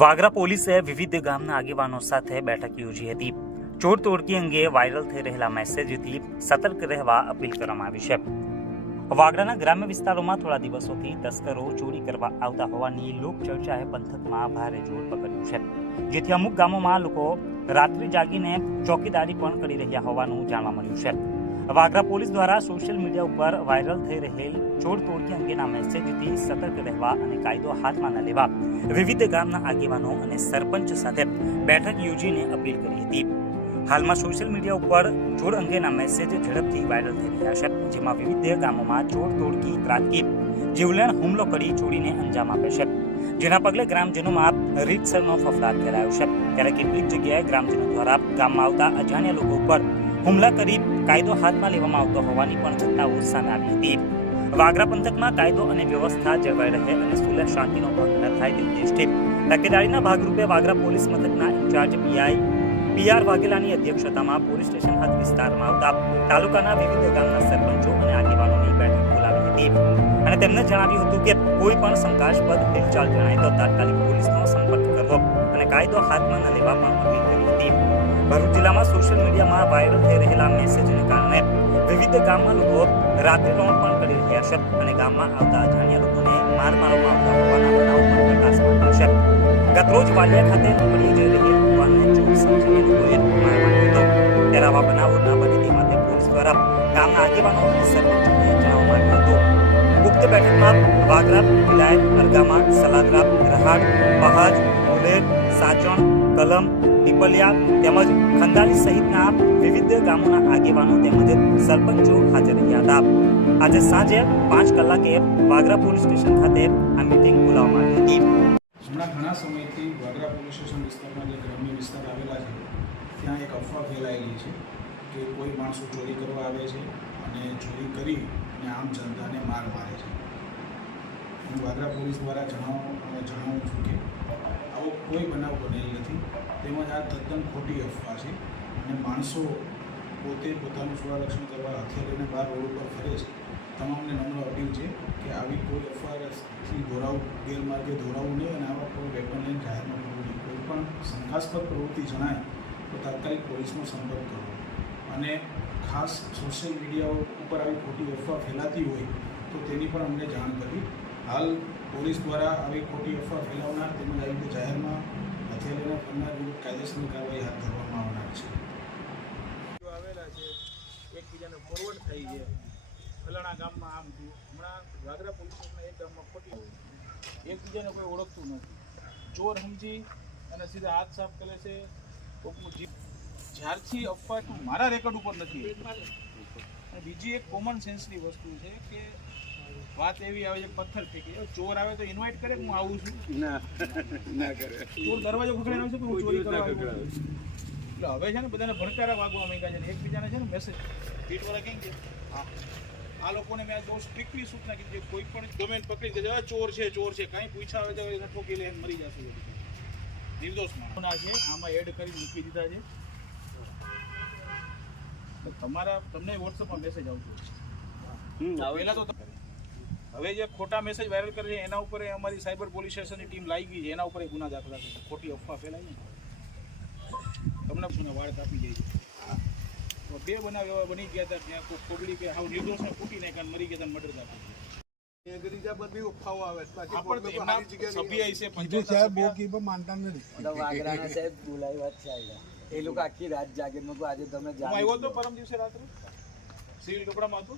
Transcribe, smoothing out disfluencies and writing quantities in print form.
વાગરા પોલીસે વિવિધ ગામના આગેવાનો સાથે બેઠક યોજી હતી। ચોર તોડકી અંગે વાયરલ થઈ રહેલા મેસેજથી સતર્ક રહેવા અપીલ કરવામાં આવી છે। વાગરાના ગ્રામ્ય વિસ્તારોમાં થોડા દિવસોથી તસ્કરો ચોરી કરવા આવતા હોવાની લોકચર્ચાએ પંથકમાં ભારે જોર પકડ્યું છે, જેથી અમુક ગામોમાં લોકો રાત્રિ જાગીને ચોકીદારી પણ કરી રહ્યા હોવાનું જાણવા મળ્યું છે। વાગરા પોલીસ દ્વારા સોશિયલ મીડિયા ઉપર વાયરલ થઈ રહેલ ચોર તોડકી અંગેના મેસેજથી સતર્ક રહેવા અને કાયદો હાથમાં ન લેવા વિવિધ ગામના આગેવાનો અને સરપંચ સાથે બેઠક યોજીને અપીલ કરી હતી। હાલમાં સોશિયલ મીડિયા ઉપર ચોર અંગેના મેસેજ ઝડપથી વાયરલ થઈ રહ્યા છે, જેમાં વિવિધ ગામોમાં ચોર તોડકી ત્રાટકી જીવલેણ હુમલો કરી ચોરીને અંજામ આપે છે, જેના પગલે ગ્રામજનોમાં રીતસરનો ફફડાટ ફેલાયો છે। ત્યારે કેટલીક જગ્યાએ ગ્રામજનો દ્વારા ગામમાં આવતા અજાણ્યા લોકો ઉપર હુમલા કરી કાયદો હાથમાં લેવામાં આવતો હોવાની પણ ઘટનાઓ સામે આવી હતી। વાગરા પંથકમાં કાયદો અને વ્યવસ્થા જળવાઈ રહે અને સુલભ શાંતિનો ભંગ ન થાય તે ઉદ્દેશથી તકેદારીના ભાગરૂપે વાગરા પોલીસ મથકના ઇન્ચાર્જ પીઆર વાઘેલાની અધ્યક્ષતામાં પોલીસ સ્ટેશન હદ વિસ્તારમાં આવતા તાલુકાના વિવિધ ગામના સરપંચો અને આગેવાનોની બેઠક બોલાવી હતી અને તેમને જણાવ્યું હતું કે કોઈ પણ શંકાસ્પદ હિલચાલ જણાય તો તાત્કાલિક પોલીસનો સંપર્ક કરવો અને કાયદો હાથમાં ન લેવા પણ અપીલ કરી હતી। ભરૂચ જિલ્લામાં સોશિયલ મીડિયામાં વાયરલ થઈ રહેલા મેસેજને કારણે વિવિધ ગામમાં લોકો રાત્રિ રોંધ પણ કરી રહ્યા છે અને ગામમાં આવતા અજાણ્યા લોકોને માર મારવામાં આવતા હોવાના બનાવ પણ પ્રકાશમાં આવ્યો છે। ગતરોજ વાલિયા ખાતે નોકરીએ જઈ રહેલ યુવાનને ચોર સમજીને લોકોએ માર માર્યો હતો, ત્યારે આવા બનાવો ન બને તે માટે પોલીસ દ્વારા ગામના આગેવાનો અને સરપંચોને જણાવવામાં આવ્યું હતું। ઉક્ત બેઠકમાં વાગરા, વિલાયત, અરગામા, સલાદરા, રહાડ, પહાજ, મુલેર, સાચણ, કલમ, પીપલિયા તેમજ ખંદાલી સહિતના વિવિધ ગામોના આગેવાનો તેમજ સરપંચો હાજર રહ્યા હતા। આજે સાંજે 5 કલાકે વાગરા પોલીસ સ્ટેશન ખાતે આ મીટિંગ બોલાવવામાં આવી હતી। હમણાં ઘણા સમયથી વાગરા પોલીસ સ્ટેશન વિસ્તારમાં જે ગ્રામ્ય વિસ્તાર આવેલા છે ત્યાં એક અફવા ફેલાયેલી છે કે કોઈ માણસો ચોરી કરવા આવે છે અને ચોરી કરી અને આમ જનતાને માર મારે છે। હું વાગરા પોલીસ દ્વારા જણાવું છું કે આવો કોઈ બનાવ બનેલ નથી, તેમજ આ તદ્દન ખોટી અફવા છે અને માણસો પોતે પોતાનું સ્વરક્ષણ કરવા હથિયાર લઈને બહાર રોડ ઉપર ફરે છે। તમામને નમ્ર અપીલ છે કે આવી કોઈ અફવાથી ગેરમાર્ગે દોરાવવું નહીં અને આવા કોઈ વેપન લઈને જાહેરમાં કરવું નહીં। કોઈ પણ શંકાસ્પદ પ્રવૃત્તિ જણાય તો તાત્કાલિક પોલીસનો સંપર્ક કરવો અને ખાસ સોશિયલ મીડિયા ઉપર આવી ખોટી અફવા ફેલાતી હોય તો તેની પણ અમને જાણ કરવી। હાલ પોલીસ દ્વારા આવી ખોટી અફવા ફેલાવનાર તેમજ આવી રીતે જાહેરમાં હથિયાર લઈને ફરનાર વિરુદ્ધ કાયદેસરની કાર્યવાહી હાથ ધરવામાં આવનાર છે। આવેલા છે એકબીજાને ફોરવર્ડ થઈ છે, ફલાણા ગામમાં આમ થયું। હમણાં વાગરા પોલીસ સ્ટેશનના એક ગામમાં ખોટી હોય, એકબીજાને કોઈ ઓળખતું નથી, ચોર સમજી અને સીધા હાથ સાફ કરે છે। કોકનું જીવ જ્યારથી અફવા મારા રેકોર્ડ ઉપર નથી। અને બીજી એક કોમન સેન્સની વસ્તુ છે કે વાત એવી આવે છે પથ્થર ફેંકી, ચોર આવે તો ઇન્વાઇટ કરે કે હું આવું છું? ના કરે। ચોર દરવાજો ખખડાઈને આવે છે કે હું ચોરી કરવા આવ્યો છું? એટલે હવે છે ને બધાને ભડકારા વાગવા માંગ્યા છે ને એકબીજાને છે ને મેસેજ પીટવાળા કેમ કે આ લોકોને મેં બહુ સ્ટ્રિક્ટલી સૂચના કીધી કે કોઈ પણ ગમે પકડી દેજો, ચોર છે કાંઈ પૂછા આવે તો એને ઠોકી લે મરી જશે। નિર્દોષ માણસ છે, આમાં એડ કરી મૂકી દીધા છે। તમને વોટ્સઅપમાં મેસેજ આવતો પહેલા તો હવે જે ખોટા મેસેજ વાયરલ કરે છે એના ઉપર અમારી સાયબર પોલીસ સ્ટેશનની ટીમ લાગી છે, એના ઉપર ગુના દાખલ કરે છે। ખોટી અફવા ફેલાય ને તમને વાળ કાપી જાય છે। તો 2 બનાવ એવા બની ગયા હતા ત્યાં કોઈ કોબડી કે હાવ નિર્દોષને ફૂટી નાખ્યા મરી ગયા મર્ડર દાખલ એ લોકો આખી રાત જાગે આજે તમે આવ્યો તો પરમ દિવસે રાત્રે સિવિલ કપડામાં હતો।